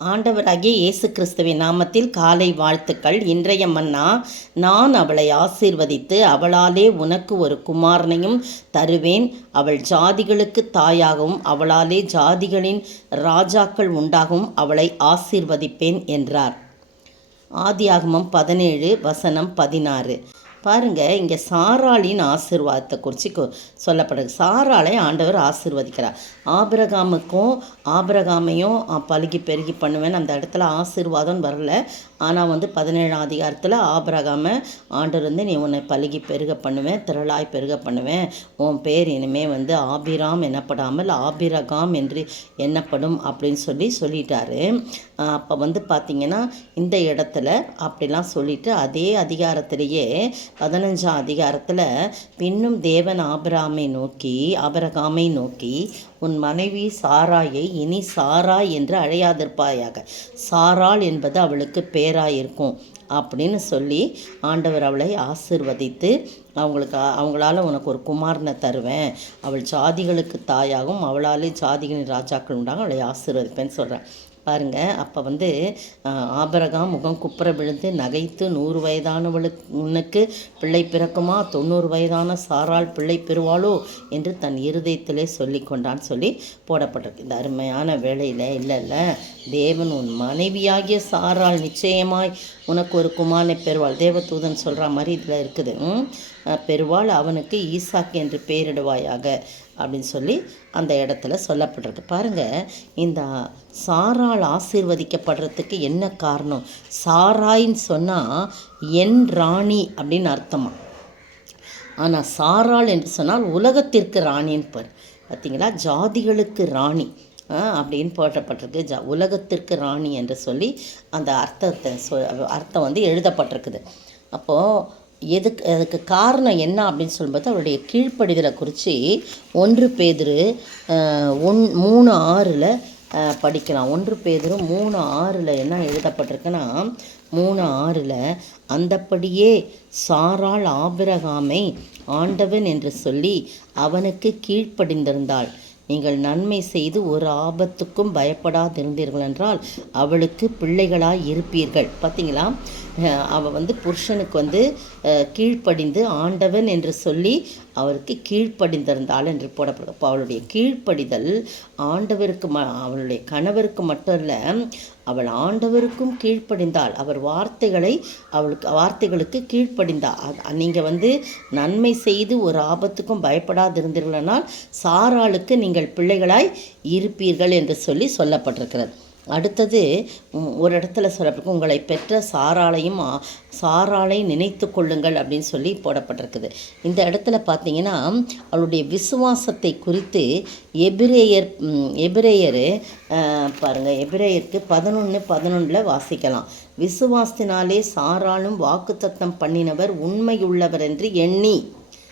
ஆண்டவராகிய இயேசு கிறிஸ்துவின் நாமத்தில் காலை வாழ்த்துக்கள். இன்றைய மன்னா, நான் அவளை ஆசீர்வதித்து அவளாலே உனக்கு ஒரு குமாரனையும் தருவேன். அவள் ஜாதிகளுக்கு தாயாகவும் அவளாலே ஜாதிகளின் ராஜாக்கள் உண்டாகவும் அவளை ஆசீர்வதிப்பேன் என்றார். ஆதியாகமம் 17:16. பாருங்கள், இங்கே சாராளின் ஆசீர்வாதத்தை குறித்து சொல்லப்படுது. சாராளை ஆண்டவர் ஆசீர்வதிக்கிறார். ஆபிரகாமையும் பலுகி பெருகி பண்ணுவேன், அந்த இடத்துல ஆசீர்வாதம் வரல. ஆனால் 17ஆம் அதிகாரத்தில் ஆபிரகாமை ஆண்டவர் நீ உன்னை பலுகி பெருக பண்ணுவேன், திரளாய் பெருக பண்ணுவேன், உன் பேர் இனிமேல் ஆபிராம் எனப்படாமல் ஆபிரகாம் என்று எண்ணப்படும் அப்படின்னு சொல்லிட்டாரு. அப்போ பார்த்திங்கன்னா இந்த இடத்துல அப்படிலாம் சொல்லிட்டு அதே அதிகாரத்திலேயே 15ஆம் அதிகாரத்தில் பின்னும் தேவன் ஆபிரகாமை நோக்கி உன் மனைவி சாராயை இனி சாராய் என்று அழையாதிருப்பாயாக, சாராள் என்பது அவளுக்கு பேராயிருக்கும் அப்படின்னு சொல்லி ஆண்டவர் அவளை ஆசீர்வதித்து அவங்களால உனக்கு ஒரு குமாரனை தருவேன், அவள் ஜாதிகளுக்கு தாயாகவும் அவளாலே ஜாதிகளின் ராஜாக்கள் உண்டாக அவளை ஆசீர்வதிப்பேன்னு சொல்கிறேன். பாருங்கள், அப்போ ஆபிரகாம் முகம் குப்புற விழுந்து நகைத்து 100 வயதானவளுக்கு பிள்ளை பிறக்குமா, 90 வயதான சாராள் பிள்ளை பெறுவாளோ என்று தன் இருதயத்திலே சொல்லி கொண்டான்னு சொல்லி போடப்பட்டிருக்கு. இந்த அருமையான வேளையில் இல்லை தேவன் உன் மனைவியாகிய சாராள் நிச்சயமாய் உனக்கு ஒரு குமாரனை பெறுவாள், தேவதூதன் சொல்கிற மாதிரி இதில் இருக்குது. பெறுவாள், அவனுக்கு ஈசாக்கு என்று பெயரிடுவாயாக அப்படின்னு சொல்லி அந்த இடத்துல சொல்லப்படுறது. பாருங்கள், இந்த சாராள் ஆசீர்வதிக்கப்படுறதுக்கு என்ன காரணம்? சாராயின்னு சொன்னால் என் ராணி அப்படின்னு அர்த்தமா. ஆனால் சாராள் என்று சொன்னால் உலகத்திற்கு ராணின்னு பார்த்தீங்களா, ஜாதிகளுக்கு ராணி அப்படின்னு போட்டப்பட்டிருக்கு. உலகத்திற்கு ராணி என்று சொல்லி அந்த அர்த்தம் எழுதப்பட்டிருக்குது. அப்போது அதுக்கு காரணம் என்ன அப்படின்னு சொல்லும்போது அவருடைய கீழ்ப்படிதலை குறித்து 1 பேதுரு 3:6 படிக்கலாம். 1 பேதுரு 3:6 என்ன எழுதப்பட்டிருக்குன்னா, 3:6 அந்தப்படியே சாராள் ஆபிரகாமை ஆண்டவன் என்று சொல்லி அவனுக்கு கீழ்ப்படிந்திருந்தாள். நீங்கள் நன்மை செய்து ஒரு ஆபத்துக்கும் பயப்படாதிருந்தீர்கள் என்றால் அவளுக்கு பிள்ளைகளாய் இருப்பீர்கள். பார்த்தீங்களா, அவள் புருஷனுக்கு கீழ்ப்படிந்து ஆண்டவன் என்று சொல்லி அவருக்கு கீழ்ப்படிந்திருந்தாள் என்று போடப்படும். அப்போ அவளுடைய கீழ்ப்படிதல் ஆண்டவருக்கு அவளுடைய கணவருக்கு மட்டும் இல்லை, அவள் ஆண்டவருக்கும் கீழ்ப்படிந்தாள். அவர் வார்த்தைகளுக்கு கீழ்ப்படிந்தாள். நீங்கள் நன்மை செய்து ஒரு ஆபத்துக்கும் பயப்படாதிருந்தீர்களானால் சாராளுக்கு நீங்கள் பிள்ளைகளாய் இருப்பீர்கள் என்று சொல்லப்பட்டிருக்கிறது. அடுத்தது ஒரு இடத்துல சொல்லப்பட்டிருக்கு, உங்களை பெற்ற சாராளை நினைத்து கொள்ளுங்கள் அப்படின்னு சொல்லி போடப்பட்டிருக்குது. இந்த இடத்துல பார்த்தீங்கன்னா அவளுடைய விசுவாசத்தை குறித்து எபிரேயர் பாருங்கள், எபிரேயருக்கு 11:11 வாசிக்கலாம். விசுவாசத்தினாலே சாராளும் வாக்குத்தத்தம் பண்ணினவர் உண்மையுள்ளவர் என்று எண்ணி.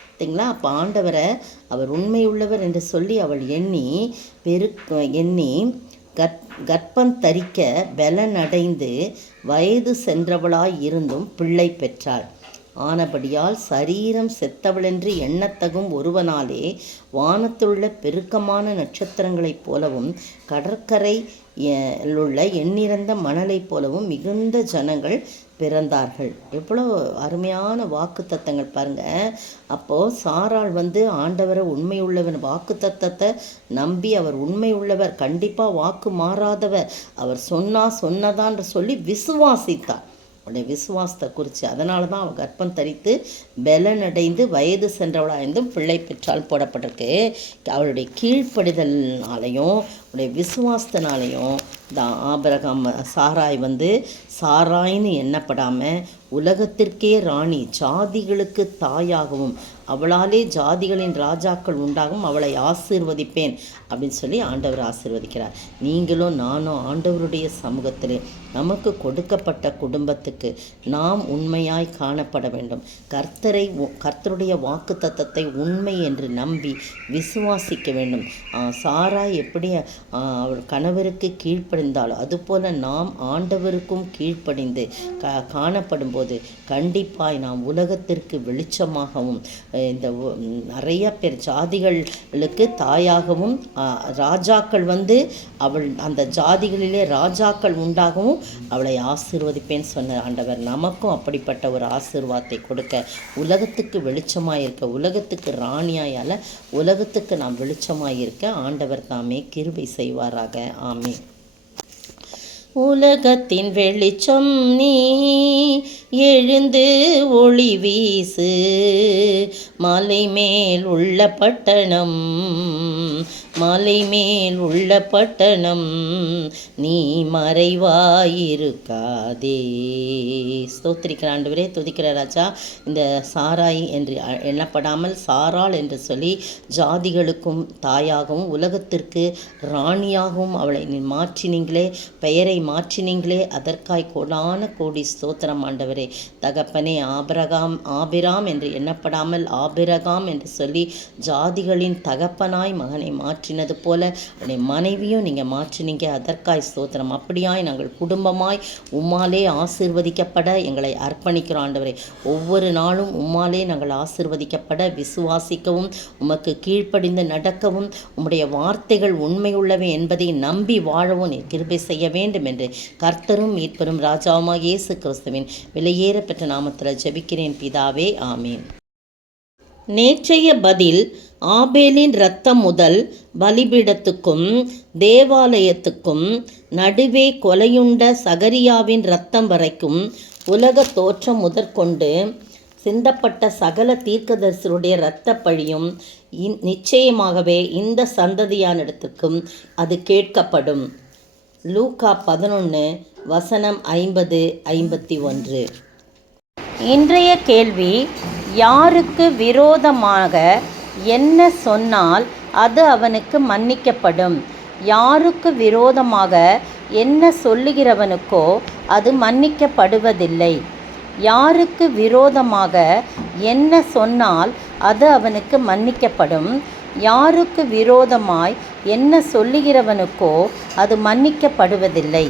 பார்த்தீங்களா, அப்போ ஆண்டவரை அவர் உண்மையுள்ளவர் என்று சொல்லி அவள் எண்ணி கர்ப்பம் தரிக்க பலனடைந்து வயது சென்றவளாய் இருந்தும் பிள்ளை பெற்றாள். ஆனபடியால் சரீரம் செத்தவளென்று எண்ணத்தகும் ஒருவனாலே வானத்துள்ள பெருக்கமான நட்சத்திரங்களைப் போலவும் கடற்கரையில் உள்ள எண்ணிறந்த மணலைப் போலவும் மிகுந்த ஜனங்கள் பிறந்தார்கள். எவ்வளோ அருமையான வாக்கு தத்தங்கள் பாருங்கள். அப்போது சாராள் ஆண்டவரை உண்மையுள்ளவர், வாக்கு தத்தத்தை நம்பி அவர் உண்மை உள்ளவர், கண்டிப்பாக வாக்கு மாறாதவர், அவர் சொன்னதான்னு சொல்லி விசுவாசித்தார். அவளுடைய விசுவாசத்தை குறித்து அதனால தான் அவள் கர்ப்பம் தரித்து பலனடைந்து வயது சென்றவளாயிருந்தும் பிள்ளை பெற்றால் போடப்பட்டிருக்கு. அவளுடைய கீழ்ப்படிதல்னாலையும் அவளுடைய விசுவாசத்தினாலையும் தான் ஆபிரகாம் சாராய் சாராயின்னு எண்ணப்படாமல் உலகத்திற்கே ராணி, ஜாதிகளுக்கு தாயாகவும் அவளாலே ஜாதிகளின் ராஜாக்கள் உண்டாகும் அவளை ஆசீர்வதிப்பேன் அப்படின்னு சொல்லி ஆண்டவர் ஆசீர்வதிக்கிறார். நீங்களும் நானும் ஆண்டவருடைய சமூகத்திலே நமக்கு கொடுக்கப்பட்ட குடும்பத்துக்கு நாம் உண்மையாய் காணப்பட வேண்டும். கர்த்தருடைய வாக்கு தத்தத்தை உண்மை என்று நம்பி விசுவாசிக்க வேண்டும். சாராய் எப்படி அவள் கணவருக்கு கீழ்ப்படிந்தாலோ அதுபோல் நாம் ஆண்டவருக்கும் கீழ்ப்படிந்து காணப்படும் போது போது கண்டிப்பாய் நாம் உலகத்திற்கு வெளிச்சமாகவும் இந்த நிறைய பேர் ஜாதிகளுக்கு தாயாகவும் ராஜாக்கள் வந்து அவள் அந்த ஜாதிகளிலே ராஜாக்கள் உண்டாகவும் அவளை ஆசீர்வதிப்பேன்னு சொன்ன ஆண்டவர் நமக்கும் அப்படிப்பட்ட ஒரு ஆசீர்வாதத்தை கொடுக்க, உலகத்துக்கு வெளிச்சமாக இருக்க, உலகத்துக்கு ராணியாயால் உலகத்துக்கு நாம் வெளிச்சமாக இருக்க ஆண்டவர் தாமே கிருபை செய்வாராக. ஆமென். உலகத்தின் வெளிச்சம் நீ, எழுந்து ஒளி வீசு, மலை மேல் உள்ள பட்டணம், மலை மேல் உள்ள பட்டணம், நீ மறைவாயிருக்காதே. ஸ்தோத்திரிக்கிற ஆண்டவரே, துதிக்கிற ராஜா, இந்த சாராய் என்று எண்ணப்படாமல் சாராள் என்று சொல்லி ஜாதிகளுக்கும் தாயாகவும் உலகத்திற்கு ராணியாகவும் அவளை நீ மாற்றினீங்களே, பெயரை மாற்றினீங்களே, அதற்காய் கோடான கோடி ஸ்தோத்திரம் ஆண்டவரே. தகப்பனே, ஆபிராம் என்று எண்ணப்படாமல் ஆபிரகாம் என்று சொல்லி ஜாதிகளின் தகப்பனாய் மகனை மாற்றினது போல அவருடைய மனைவியும் நீங்கள் மாற்றினீங்க, அதற்காய் ஸ்தோத்திரம். அப்படியாய் நாங்கள் குடும்பமாய் உம்மாலே ஆசீர்வதிக்கப்பட எங்களை அர்ப்பணிக்கிறோம் ஆண்டவரே. ஒவ்வொரு நாளும் உம்மாலே நாங்கள் ஆசீர்வதிக்கப்பட விசுவாசிக்கவும், உமக்கு கீழ்ப்படிந்து நடக்கவும், உம்முடைய வார்த்தைகள் உண்மையுள்ளவை என்பதை நம்பி வாழவும் நீர் கிருபை செய்ய வேண்டும் என்று கர்த்தரும் மீட்பரும் ராஜாவுமாகிய இயேசு கிறிஸ்துவின் விலையேற பெற்ற நாமத்தில் ஜெபிக்கிறேன் பிதாவே, ஆமீன். நேற்றைய பதில், ஆபேலின் இரத்தம் முதல் பலிபீடத்துக்கும் தேவாலயத்துக்கும் நடுவே கொலையுண்ட சகரியாவின் இரத்தம் வரைக்கும் உலக தோற்றம் முதற்கொண்டு சிந்தப்பட்ட சகல தீர்க்கதரிசிகளுடைய இரத்த பழியும் நிச்சயமாகவே இந்த சந்ததியானிடத்துக்கும் அது கேட்கப்படும். லூக்கா 11:50-51. இன்றைய கேள்வி, யாருக்கு விரோதமாக என்ன சொன்னால் அது அவனுக்கு மன்னிக்கப்படும்? யாருக்கு விரோதமாக என்ன சொல்லுகிறவனுக்கோ அது மன்னிக்கப்படுவதில்லை. யாருக்கு விரோதமாக என்ன சொன்னால் அது அவனுக்கு மன்னிக்கப்படும், யாருக்கு விரோதமாய் என்ன சொல்லுகிறவனுக்கோ அது மன்னிக்கப்படுவதில்லை.